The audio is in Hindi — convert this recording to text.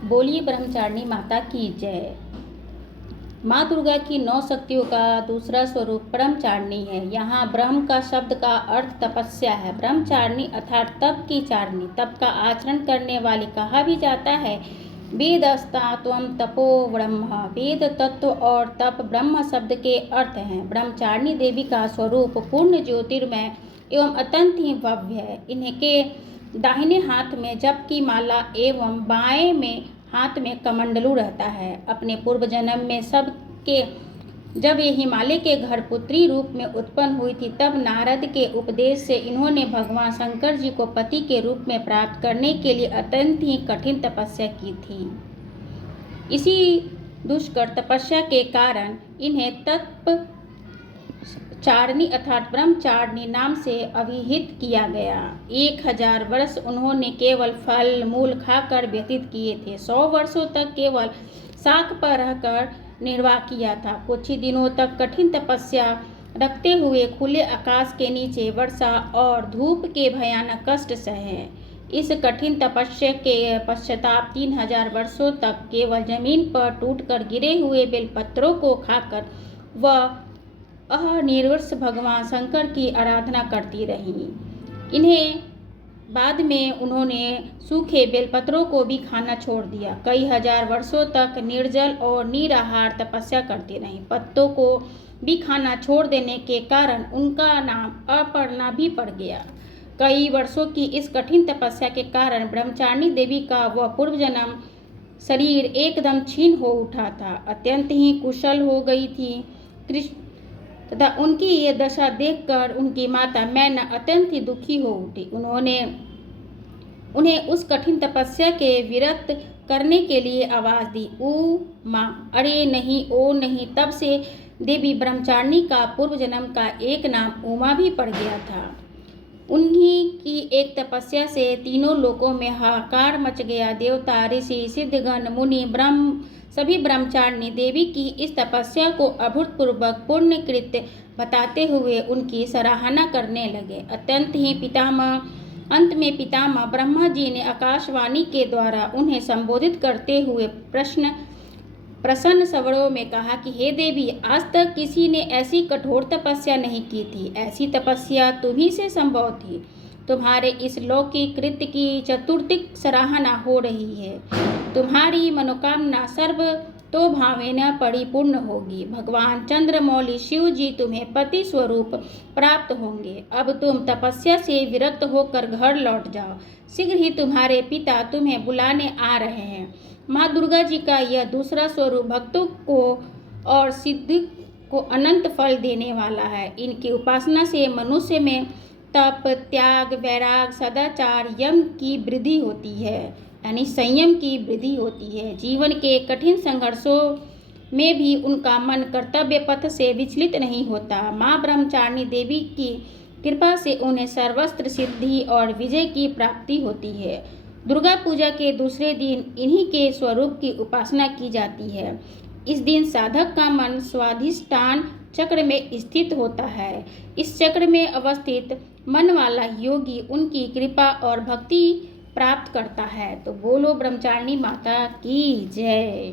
बोलिए ब्रह्मचारिणी माता की जय। माँ दुर्गा की 9 शक्तियों का दूसरा स्वरूप ब्रह्मचारिणी है। यहाँ ब्रह्म का शब्द का अर्थ तपस्या है। ब्रह्मचारिणी अर्थात तप की चारिणी, तप का आचरण करने वाली कहा भी जाता है। वेदस्तात्वम तपो ब्रह्म, वेद तत्व और तप ब्रह्म शब्द के अर्थ हैं। ब्रह्मचारिणी देवी का स्वरूप पूर्ण ज्योतिर्मय एवं अत्यंत ही भव्य है। इनके दाहिने हाथ में जप की माला एवं बाएं में हाथ में कमंडलू रहता है। अपने पूर्व जन्म में जब ये हिमालय के घर पुत्री रूप में उत्पन्न हुई थी, तब नारद के उपदेश से इन्होंने भगवान शंकर जी को पति के रूप में प्राप्त करने के लिए अत्यंत ही कठिन तपस्या की थी। इसी दुष्कर तपस्या के कारण इन्हें तप चारिणी अर्थात ब्रह्मचारिणी नाम से अभिहित किया गया। 1000 वर्ष उन्होंने केवल फल मूल खाकर व्यतीत किए थे। 100 वर्षों तक केवल शाक पर रहकर निर्वाह किया था। कुछ ही दिनों तक कठिन तपस्या रखते हुए खुले आकाश के नीचे वर्षा और धूप के भयानक कष्ट सहे। इस कठिन तपस्या के पश्चाताप 3000 वर्षों तक केवल जमीन पर टूटकर गिरे हुए बेलपत्रों को खाकर वह अनिर्वंश भगवान शंकर की आराधना करती रहीं। इन्हें बाद में उन्होंने सूखे बेलपत्रों को भी खाना छोड़ दिया। कई हजार वर्षों तक निर्जल और निराहार तपस्या करती रहीं। पत्तों को भी खाना छोड़ देने के कारण उनका नाम अपर्णा भी पड़ गया। कई वर्षों की इस कठिन तपस्या के कारण ब्रह्मचारिणी देवी का वह पूर्व जन्म शरीर एकदम क्षीण हो उठा था, अत्यंत ही कुशल हो गई थी। तथा उनकी ये दशा देखकर उनकी माता मैना अत्यंत ही दुखी हो उठी। उन्हें उस कठिन तपस्या के विरत करने के लिए आवाज दी, ओ माँ, अरे नहीं, ओ नहीं। तब से देवी ब्रह्मचारिणी का पूर्व जन्म का एक नाम उमा भी पड़ गया था। उन्हीं की एक तपस्या से तीनों लोकों में हाहाकार मच गया। देवता, ऋषि, सिद्धगण, मुनि, ब्रह्म सभी ब्रह्मचारिणी देवी की इस तपस्या को अभूतपूर्व पुण्य कृत्य बताते हुए उनकी सराहना करने लगे। अंत में पितामह ब्रह्मा जी ने आकाशवाणी के द्वारा उन्हें संबोधित करते हुए प्रसन्न स्वरों में कहा कि हे देवी, आज तक किसी ने ऐसी कठोर तपस्या नहीं की थी। ऐसी तपस्या तुम्ही से संभव थी। तुम्हारे इस लौकिक कृत्य की चतुर्थिक सराहना हो रही है। तुम्हारी मनोकामना सर्वतोभावेन परिपूर्ण होगी। भगवान चंद्रमौली शिव जी तुम्हें पति स्वरूप प्राप्त होंगे। अब तुम तपस्या से विरक्त होकर घर लौट जाओ। शीघ्र ही तुम्हारे पिता तुम्हें बुलाने आ रहे हैं। माँ दुर्गा जी का यह दूसरा स्वरूप भक्तों को और सिद्ध को अनंत फल देने वाला है। इनकी उपासना से मनुष्य में तप, त्याग, वैराग, सदाचार, यम की वृद्धि होती है, यानी संयम की वृद्धि होती है। जीवन के कठिन संघर्षों में भी उनका मन कर्तव्य पथ से विचलित नहीं होता। माँ ब्रह्मचारिणी देवी की कृपा से उन्हें सर्वस्त्र सिद्धि और विजय की प्राप्ति होती है। दुर्गा पूजा के दूसरे दिन इन्हीं के स्वरूप की उपासना की जाती है। इस दिन साधक का मन स्वाधिष्ठान चक्र में स्थित होता है। इस चक्र में अवस्थित मन वाला योगी उनकी कृपा और भक्ति प्राप्त करता है। तो बोलो ब्रह्मचारिणी माता की जय।